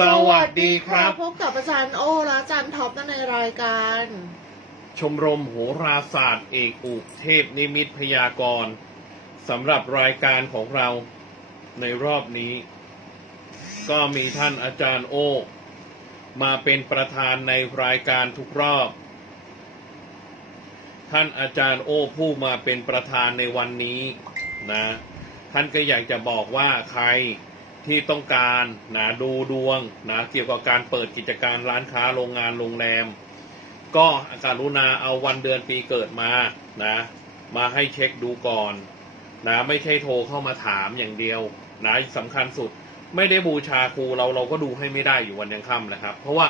สวัสดีครับ พบกับอาจารย์โอและอาจารย์ท็อปในรายการ ชมรมโหราศาสตร์เอกอุเทพนิมิตพยากรณ์สำหรับรายการของเราในรอบนี้ ก็มีท่านอาจารย์โอ มาเป็นประธานในรายการทุกรอบ ท่านอาจารย์โอผู้มาเป็นประธานในวันนี้นะ ท่านก็อยากจะบอกว่าใคร ที่ต้องการนะดูดวงนะเกี่ยวกับการเปิดกิจการร้านค้าโรงงานโรงแรม ก็การุณาเอาวันเดือนปีเกิดมานะมาให้เช็คดูก่อนนะไม่ใช่โทรเข้ามาถามอย่างเดียวนะสำคัญสุดไม่ได้บูชาครูเราเราก็ดูให้ไม่ได้อยู่วันยังค่ำนะครับ เพราะว่า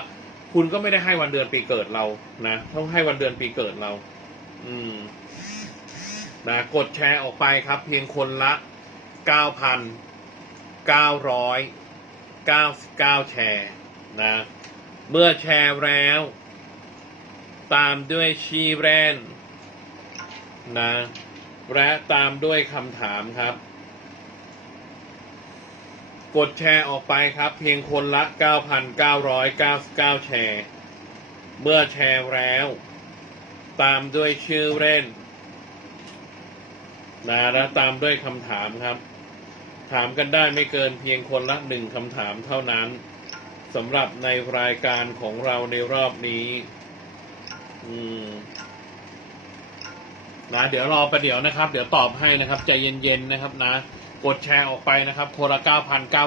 คุณก็ไม่ได้ให้วันเดือนปีเกิดเรานะต้องให้วันเดือนปีเกิดเรา อืมนะกดแชร์ออกไปครับ เพียงคนละเก้าพันเก้าร้อยเก้าเก้าแชร์นะ เมื่อแชร์แล้ว ตามด้วยชีแรนนะ และตามด้วยคำถามครับ กดแชร์ออกไปครับ เพียงคนละ 9,999 แชร์ เมื่อแชร์แล้ว ตามด้วยชื่อเล่นนะและตามด้วยคำถามครับ ถามกันได้ไม่เกินเพียงคนละหนึ่งคำถามเท่านั้นสำหรับในรายการของเราในรอบนี้ อืมนะเดี๋ยวรอประเดี๋ยวนะครับ เดี๋ยวตอบให้นะครับใจเย็นๆนะครับนะ กดแชร์ออกไปนะครับคนละ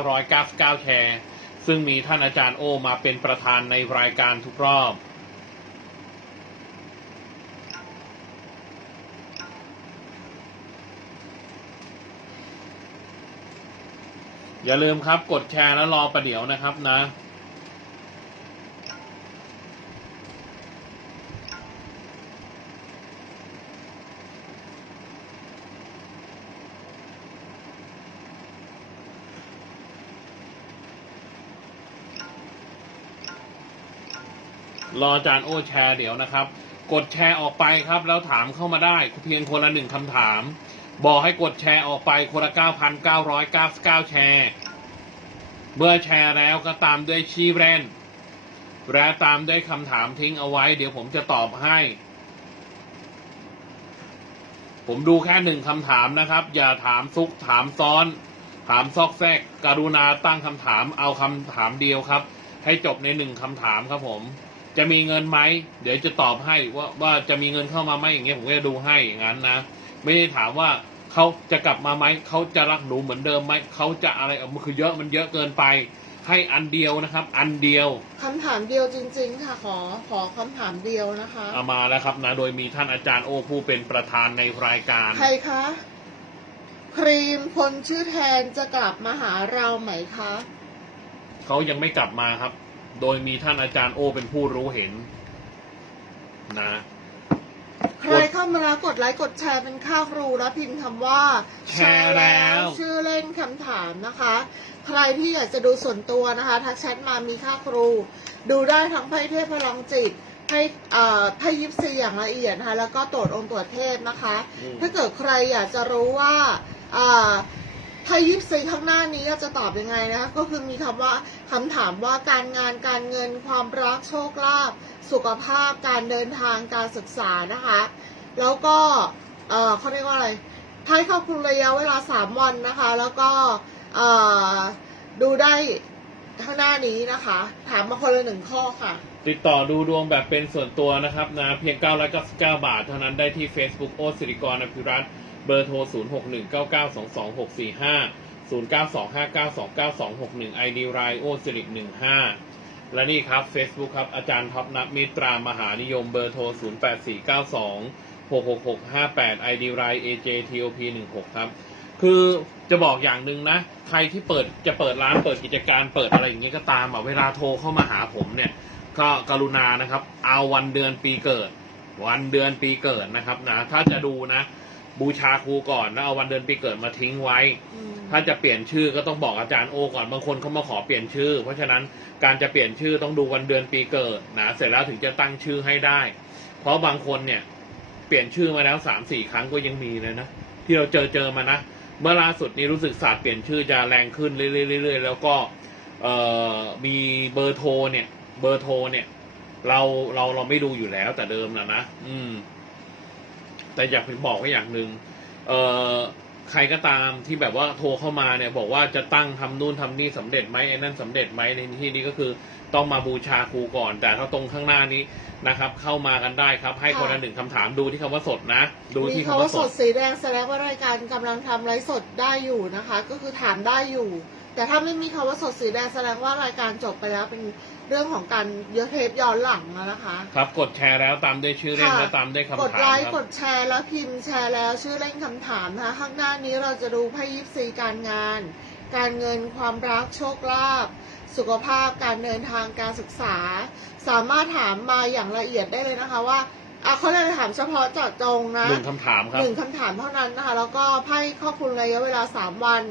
9,999 แชร์ ซึ่งมีท่านอาจารย์โอมาเป็นประธานในรายการทุกรอบ อย่าลืมครับกดแชร์แล้วรอประเดี๋ยวนะครับนะรออาจารย์โอแชร์เดี๋ยวนะครับ กดแชร์ออกไปครับ แล้วถามเข้ามาได้เพียงคนละหนึ่งคำถาม บอกให้กดแชร์ออกไปคนละ 9,999 แชร์ เมื่อแชร์แล้วก็ตามด้วยชื่อแรนและตามด้วยคำถามทิ้งเอาไว้ เดี๋ยวผมจะตอบให้ ผมดูแค่หนึ่งคำถามนะครับ อย่าถามซุกถามซ้อน ถามซอกแซก กรุณาตั้งคำถามเอาคำถามเดียวครับ ให้จบในหนึ่งคำถามครับผม จะมีเงินไหมเดี๋ยวจะตอบให้ว่าว่าจะมีเงินเข้ามาไหมอย่างเงี้ยผมก็จะดูให้อย่างนั้นนะ ไม่ได้ถามว่าเขาจะกลับมาไหมเขาจะรักหนูเหมือนเดิมไหมเขาจะอะไรเออมันคือเยอะมันเยอะเกินไป ให้อันเดียวนะครับ อันเดียวคำถามเดียวจริง ๆ ค่ะ ขอขอคำถามเดียวนะคะเอามาแล้วครับนะโดยมีท่านอาจารย์โอผู้เป็นประธานในรายการใครคะครีมคนชื่อแทนจะกลับมาหาเราไหมคะเขายังไม่กลับมาครับ โดยมีท่านอาจารย์โอเป็นผู้รู้เห็น นะ ใครเข้ามาแล้วกดไลค์กดแชร์เป็นค่าครูแล้วพิมพ์คำว่า แชร์แล้ว ชื่อเล่นคำถามนะคะ ใครที่อยากจะดูส่วนตัวนะคะ ทักแชทมามีค่าครู ดูได้ทั้งไพ่เทพพลังจิตให้เอ่อไพ่ยิปซีอย่างละเอียดนะคะแล้วก็ตรวจองค์ตรวจเทพนะคะอืมถ้าเกิดใครอยากจะรู้ว่าอ่า ไพ่ยิปซีข้างหน้านี้จะตอบยังไงนะคะก็คือมีคำว่าคำถามว่าการงานการเงินความรักโชคลาภสุขภาพการเดินทางการศึกษานะคะ แล้วก็เออเขาเรียกว่าอะไรไพ่ครอบคลุมระยะเวลาสามวันนะคะ แล้วก็เออดูได้ข้างหน้านี้นะคะ ถามมาคนละหนึ่งข้อค่ะ ติดต่อดูดวงแบบเป็นส่วนตัวนะครับนะเพียง 999 บาท เท่านั้นได้ที่ Facebook โอสิริกรอภิรัตน์ เบอร์โทร 0619922645 0925929261 ID ไรโอสิริ15 และนี่ครับ Facebook ครับ อาจารย์ท็อปนับมิตรามหานิยมเบอร์โทร 0849266658 ID ไร AJTOP 16ครับ คือจะบอกอย่างหนึ่งนะ ใครที่เปิดจะเปิดร้านเปิดกิจการเปิดอะไรอย่างนี้ก็ตามอะเวลาโทรเข้ามาหาผมเนี่ย ก็กรุณานะครับ เอาวันเดือนปีเกิด วันเดือนปีเกิดนะครับนะถ้าจะดูนะ บูชาครูก่อนแล้วเอาวันเดือนปีเกิดมาทิ้งไว้ อืมถ้าจะเปลี่ยนชื่อก็ต้องบอกอาจารย์โอก่อนบางคนเขามาขอเปลี่ยนชื่อ เพราะฉะนั้นการจะเปลี่ยนชื่อต้องดูวันเดือนปีเกิดนะเสร็จแล้วถึงจะตั้งชื่อให้ได้ เพราะบางคนเนี่ยเปลี่ยนชื่อมาแล้วสามสี่ครั้งก็ยังมีเลยนะที่เราเจอเจอมานะเมื่อล่าสุดนี้รู้สึกศาสตร์เปลี่ยนชื่อจะแรงขึ้นเรื่อยๆเรื่อยๆแล้วก็เอ่อมีเบอร์โทรเนี่ย เบอร์โทรเนี่ย เราเราเราไม่ดูอยู่แล้วแต่เดิมนะนะ อืม แต่อยากไปบอกไว้อย่างหนึ่งเอ่อใครก็ตามที่แบบว่าโทรเข้ามาเนี่ยบอกว่าจะตั้งทำนู่นทำนี่สำเร็จไหมไอ้นั่นสำเร็จไหมในที่นี้ก็คือต้องมาบูชาครูก่อน แต่ถ้าตรงข้างหน้านี้นะครับ เข้ามากันได้ครับ ให้คนละหนึ่งคำถามดูที่คำว่าสดนะ ดูที่คำว่าสดสีแดงแสดงว่ารายการกำลังทำไลฟ์สดได้อยู่นะคะ ก็คือถามได้อยู่ แต่ถ้าไม่มีคำว่าสดสีแดงแสดงว่ารายการจบไปแล้วเป็น เรื่องของการยกเทปย้อนหลังแล้วนะคะ ครับกดแชร์แล้วตามด้วยชื่อเล่นค่ะและตามด้วยคำกดถามไลค์คกรับดแชร์แล้วพิมพ์แชร์แล้วชื่อเล่นคำถามนะคะข้างหน้านี้เราจะดูไพ่ยิปซีการงาน การเงินความรักโชคลาภสุขภาพการเดินทางการศึกษา สามารถถามมาอย่างละเอียดได้เลยนะคะว่าอะเขาเลยถามเฉพาะเจาะจงนะหนึ่งคำถามครับหนึ่งคำถามเท่านั้นนะคะ แล้วก็ไพ่ครอบคลุมระยะเวลาสามวัน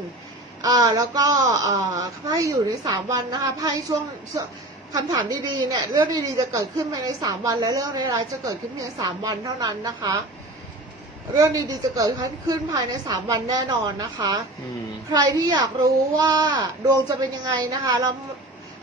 อ่าแล้วก็อ่าไพ่อยู่ในสามวันนะคะไพ่ช่วงช่วง คำถามดีๆเนี่ยเรื่องดีๆจะเกิดขึ้นภายในสามวัน และเรื่องร้ายๆจะเกิดขึ้นเพียงสามวันเท่านั้นนะคะ เรื่องดีๆจะเกิดขึ้นภายในสามวันแน่นอนนะคะ อืม ใครที่อยากรู้ว่าดวงจะเป็นยังไงนะคะแล้ว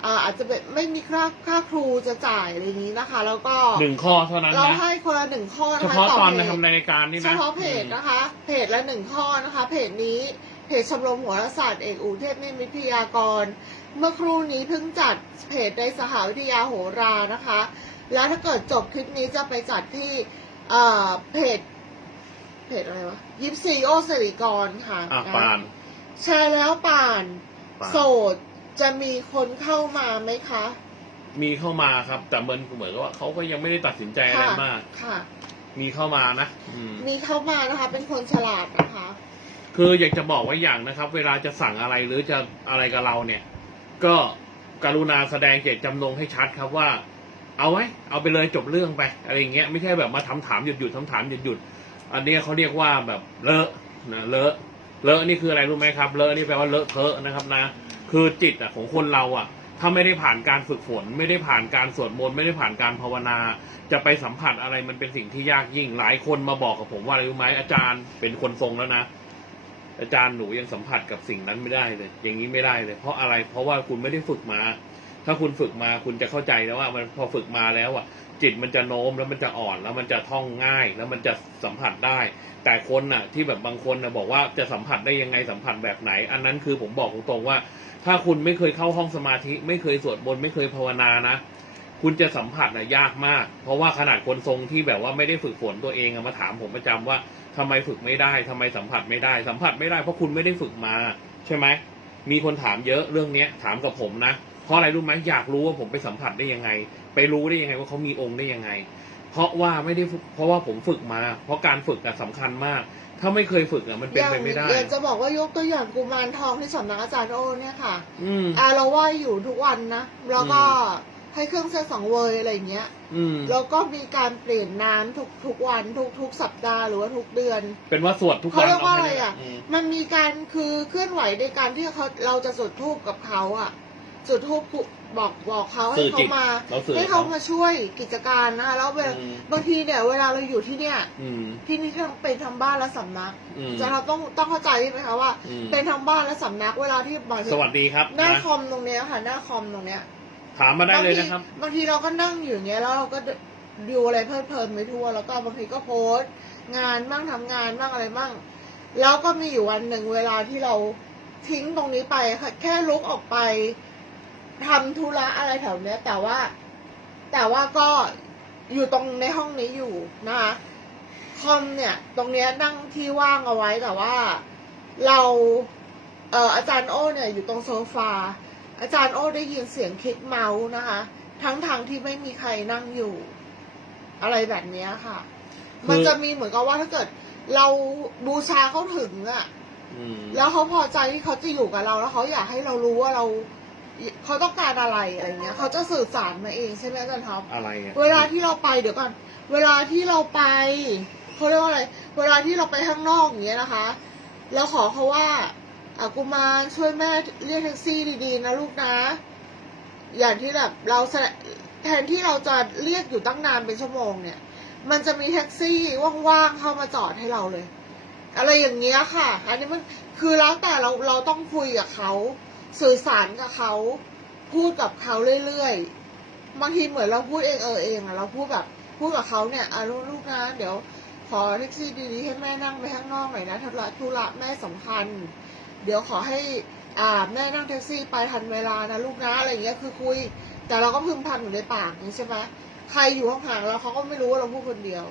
อ่าอาจจะเป็นไม่มีค่าค่าครูจะจ่ายอะไรอย่างนี้นะคะ แล้วก็หนึ่งข้อเท่านั้นเรานะ ให้คนละหนึ่งข้อเฉนะคะพาะต่ตอนเพในจทำรายการนี่เฉนะพาะเพจอืมนะคะ เพจละหนึ่งข้อนะคะ เพจนี้เพ จชมรมหัวรศาสตร์เอกอูเทพนิมิตพยากร เมื่อครู่นี้เพิ่งจัดเพจในสหวิทยาโหรานะคะ แล้วถ้าเกิดจบคลิปนี้จะไปจัดที่เอ่อเพจเพจอะไรวะยิปซีโอสิริกรค่ะอะปานแชร์แล้วป่านปาน โสดจะมีคนเข้ามาไหมคะ มีเข้ามาครับ แต่เหมือนเหมือนกับว่าเขาก็ยังไม่ได้ตัดสินใจอะไรค่ะมาก ค่ะ มีเข้ามานะอืมมีเข้ามานะคะ เป็นคนฉลาดนะคะ คืออยากจะบอกไว้อย่างนะครับ เวลาจะสั่งอะไรหรือจะอะไรกับเราเนี่ย ก็กรุณาแสดงเจตจำนงให้ชัดครับว่า เอาไว้ เอาไปเลยจบเรื่องไปอะไรเงี้ยไม่ใช่แบบมาถามถามหยุดหยุดถามถามหยุดหยุดอันเนี้ยเขาเรียกว่าแบบเลอะนะเลอะเลอะนี่คืออะไรรู้ไหมครับ เลอะนี่แปลว่าเลอะเทอะนะครับนะ คือจิตอะของคนเราอะถ้าไม่ได้ผ่านการฝึกฝน ไม่ได้ผ่านการสวดมนต์ไม่ได้ผ่านการภาวนา จะไปสัมผัสอะไรมันเป็นสิ่งที่ยากยิ่งหลายคนมาบอกกับผมว่าอะไรรู้ไหมอาจารย์เป็นคนทรงแล้วนะ อาจารย์หนูยังสัมผัสกับสิ่งนั้นไม่ได้เลย อย่างนี้ไม่ได้เลย เพราะอะไรเพราะว่าคุณไม่ได้ฝึกมา ถ้าคุณฝึกมาคุณจะเข้าใจแล้วว่า มันพอฝึกมาแล้วอะ จิตมันจะโน้มแล้วมันจะอ่อนแล้วมันจะท่องง่าย แล้วมันจะสัมผัสได้ แต่คนน่ะ ที่แบบบางคนน่ะบอกว่าจะสัมผัสได้ยังไงสัมผัสแบบไหน อันนั้นคือผมบอกตรงๆว่า ถ้าคุณไม่เคยเข้าห้องสมาธิ ไม่เคยสวดมนต์ไม่เคยภาวนานะคุณจะสัมผัสน่ะยากมาก เพราะว่าขนาดคนทรงที่แบบว่าไม่ได้ฝึกฝนตัวเองอะมาถามผมประจำว่า ทำไมฝึกไม่ได้ทำไมสัมผัสไม่ได้ สัมผัสไม่ได้เพราะคุณไม่ได้ฝึกมา ใช่ไหมมีคนถามเยอะเรื่องเนี้ยถามกับผมนะเพราะอะไรรู้ไหมอยากรู้ว่าผมไปสัมผัสได้ยังไง ไปรู้ได้ยังไงว่าเขามีองค์ได้ยังไง เพราะว่าไม่ได้ฝึกเพราะว่าผมฝึกมา เพราะการฝึกอะสำคัญมาก ถ้าไม่เคยฝึกอะมันเป็นไปไม่ได้อยากจะบอกว่ายกตัวอย่างกุมารทองที่สำนักอาจารย์โอเนี่ยค่ะ อืมอ่าเราไหว้อยู่ทุกวันนะแล้วก็ ให้เครื่องเส้นสังเวยอะไรอย่างเงี้ย อืมแล้วก็มีการเปลี่ยนน้ำทุกทุกวันทุกทุกสัปดาห์หรือว่าทุกเดือน เป็นว่าสวดทุกวันเขาเรียกว่าให้อะไรด้อะมมันมีการคือเคลื่อนไหวในการที่เขาเราจะจุดทูบกับเขาอะจุดทูบบอกบอกเขาให้สื่อเขาจิตมา เราสื่อให้เขามาช่วยกิจการนะคะแล้วเวลาอืมบางทีเนี่ยเวลาเราอยู่ที่เนี่ย อืมที่นี่ต้องเป็นทั้งบ้านและสำนักอืม จะเราต้องต้องเข้าใจใช่ไหมคะว่า อืม เป็นทั้งบ้านและสำนักเวลาที่บางทีสวัสดีครับหน้านะ คอมตรงเนี้ยค่ะ หน้าคอมตรงเนี้ย ถามมาได้เลยบางทีนะครับบางทีเราก็นั่งอยู่อย่างเงี้ยแล้วเราก็ดูอะไรเพลิดเพลินไปทั่ว แล้วก็บางทีก็โพสต์งานบ้างทำงานบ้างอะไรบ้างแล้วก็มีอยู่วันหนึ่งเวลาที่เราทิ้งตรงนี้ไปค่ะแค่ลุกออกไปทำธุระอะไรแถวเนี้ย แต่ว่า แต่ว่าก็อยู่ตรงในห้องนี้อยู่นะคะคอมเนี่ย ตรงเนี้ยนั่งที่ว่างเอาไว้แต่ว่า เราเอ่ออาจารย์โอ้เนี่ยอยู่ตรงโซฟา อาจารย์โอ้ได้ยินเสียงคลิกเมาส์นะคะ ทั้งทางๆที่ไม่มีใครนั่งอยู่ อะไรแบบเนี้ยค่ะคือมันจะมีเหมือนกับว่าถ้าเกิด เราบูชาเขาถึงอะอืมแล้วเขาพอใจที่เขาจะอยู่กับเรา แล้วเขาอยากให้เรารู้ว่าเราเขาต้องการอะไรอะไรเงี้ยเขาจะสื่อสารมาเองใช่ไหมอาจารย์ท็อปอะไรอะเวลาที่เราไปเดี๋ยวก่อนเวลาที่เราไปเขาเรียกว่าอะไร เวลาที่เราไปข้างนอกอย่างเงี้ยนะคะแล้วขอเขาว่า อากุมารช่วยแม่เรียกแท็กซี่ดีๆนะลูกนะ อย่างที่แบบเราแทนที่เราจะเรียกอยู่ตั้งนานเป็นชั่วโมงเนี่ย มันจะมีแท็กซี่ว่างๆเข้ามาจอดให้เราเลย อะไรอย่างเงี้ยค่ะ อันนี้มันคือแล้วแต่เราเราต้องคุยกับเขาสื่อสารกับเขาพูดกับเขาเรื่อยๆบางทีเหมือนเราพูดเองเออเองอะเราพูดแบบพูดกับเขาเนี่ยอะลูกลูกนะ เดี๋ยวขอแท็กซี่ดีๆให้แม่นั่งไปข้างนอกหน่อยนะธุระธุระแม่สำคัญ เดี๋ยวขอให้อ่าแม่นั่งแท็กซี่ไปทันเวลานะลูกนะอะไรอย่างเงี้ยคือคุย แต่เราก็พึมพำอยู่ในปากนี่ใช่ไหมใครอยู่ข้างๆเราเขาก็ไม่รู้ว่าเราพูดคนเดียว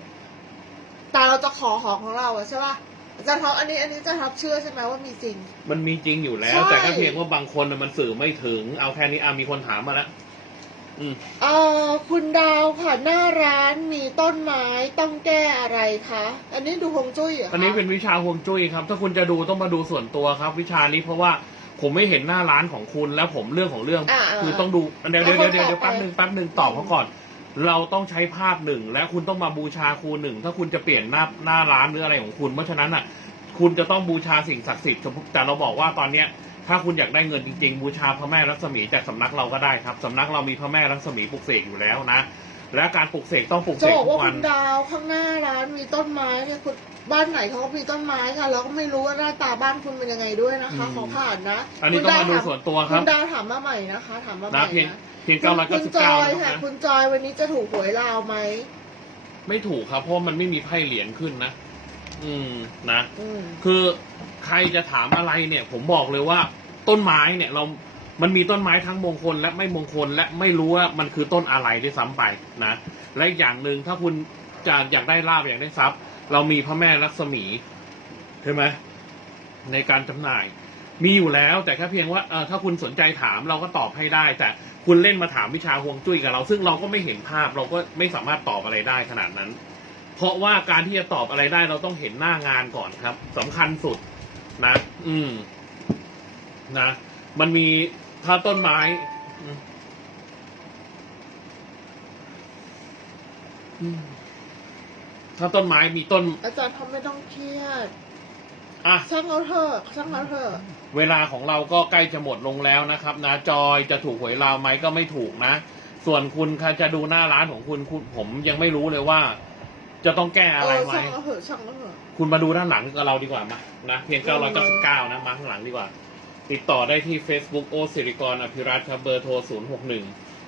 แต่เราจะขอของของเราอะใช่ป่ะอาจะท็อปอันนี้อันนี้จะท็อปเชื่อใช่ไหมว่ามีจริง มันมีจริงอยู่แล้ว ใช่ แต่ก็เพียงว่าบางคนน่ะมันสื่อไม่ถึง เอาแค่นี้อะมีคนถามมาแล้ว อืมเอ่อคุณดาวค่ะหน้าร้านมีต้นไม้ต้องแก้อะไรคะอันนี้ดูฮวงจุ้ยเหรอคะอันนี้เป็นวิชาฮวงจุ้ยครับ ถ้าคุณจะดูต้องมาดูส่วนตัวครับ วิชานี้เพราะว่าผมไม่เห็นหน้าร้านของคุณแล้วผมเรื่องของเรื่องอ่าคือต้องดูเดี๋ยวเดี๋ยวแล้วเดี๋ยวคนเดี๋ยวต่อไปแป๊บหนึ่งแป๊บหนึ่งตอบเขาก่อน เราต้องใช้ภาพหนึ่งและคุณต้องมาบูชาครูหนึ่งถ้าคุณจะเปลี่ยนหน้าหน้าร้านหรืออะไรของคุณ เพราะฉะนั้นอะ คุณจะต้องบูชาสิ่งศักดิ์สิทธิ์แต่เราบอกว่าตอนเนี้ย ถ้าคุณอยากได้เงินจริงๆบูชาพระแม่รัศมีจากสำนักเราก็ได้ครับสำนักเรามีพระแม่รัศมีปลุกเสกอยู่แล้วนะ และการปลุกเสกต้องปลุกจะเสกบอกทุว่ากวัคุน ณดาวข้างหน้าร้านมีต้นไม้เนี่ยคุณบ้านไหนเขาก็มีต้นไม้ค่ะเราก็ไม่รู้ว่าหน้าตาบ้านคุณเป็นยังไงด้วยนะคะอืม ขอผ่านนะอันนี้ต้องมาดูคุณดวถส่วนตัวคคุรับณดาวถามมาใหม่นะคะ ถามมาใหนะม่เพียงนะเพียงเก้าร้อยคุเก้าณสิบจเก้าอยนะค่ะนะคุณจอยวันนี้จะถูกหวยลาวไหมไม่ถูกครับเพราะมันไม่มีไพ่เหรียญขึ้นนะ อืมนะ อืมคือใค รจะถามอะไรเนี่ยผมบอกเลยว่าต้นไม้เนี่ยเรามันมีต้นไม้ทั้งมงคลและไม่มงคลและไม่รู้ว่ามันคือต้นอะไรด้วยซ้ำไปนะและอีกอย่างหนึ่งถ้าคุณจะอยากได้ลาบอยากได้ทรัพย์ เรามีพระแม่ลักษมีใช่ไหมในการจำหน่าย มีอยู่แล้ว แต่แค่เพียงว่าเออถ้าคุณสนใจถามเราก็ตอบให้ได้ แต่คุณเล่นมาถามวิชาฮวงจุ้ยกับเรา ซึ่งเราก็ไม่เห็นภาพเราก็ไม่สามารถตอบอะไรได้ขนาดนั้น เพราะว่าการที่จะตอบอะไรได้เราต้องเห็นหน้างานก่อนครับสำคัญสุด นะ อืม นะ มันมีถ้าต้นไม้อืมอืมถ้าต้นไม้มีต้น อาจารย์ทำไม่ต้องเครียดอะ ช่างเอาเถอะช่างเอาเถอะเวลาของเราก็ใกล้จะหมดลงแล้วนะครับ นะ จอยจะถูกหวยราวไหมก็ไม่ถูกนะ ส่วนคุณคะจะดูหน้าร้านของคุณคุณผมยังไม่รู้เลยว่า จะต้องแก้เออะไรอไหม ช่างเอาเถอะช่างเอาเถอะคุณมาดูด้านหลังกับเราดีกว่ามานะเพียง 999 นะ มาข้างหลังดีกว่า ติดต่อได้ที่ Facebook โอสิริกรอภิรัตน์ครับ เบอร์โทร 061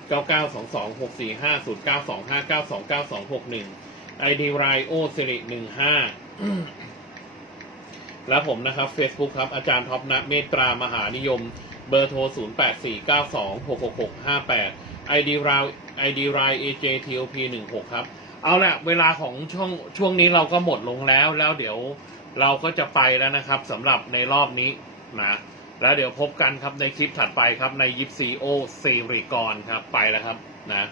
9922 645 0925 929 2261 ID ไรโอสิริ15 และผมนะครับ Facebook ครับ อาจารย์ท็อปนะเมตตามหานิยม เบอร์โทร 0849266658 ID ราว ID ราย AJTOP 16 ครับ เอาละเวลาของช่วงช่วงนี้เราก็หมดลงแล้ว แล้วเดี๋ยวเราก็จะไปแล้วนะครับสำหรับในรอบนี้นะแล้วเดี๋ยวพบกันครับในคลิปถัดไปครับในยิปซีโอซีริกรครับไปแล้วครับนะ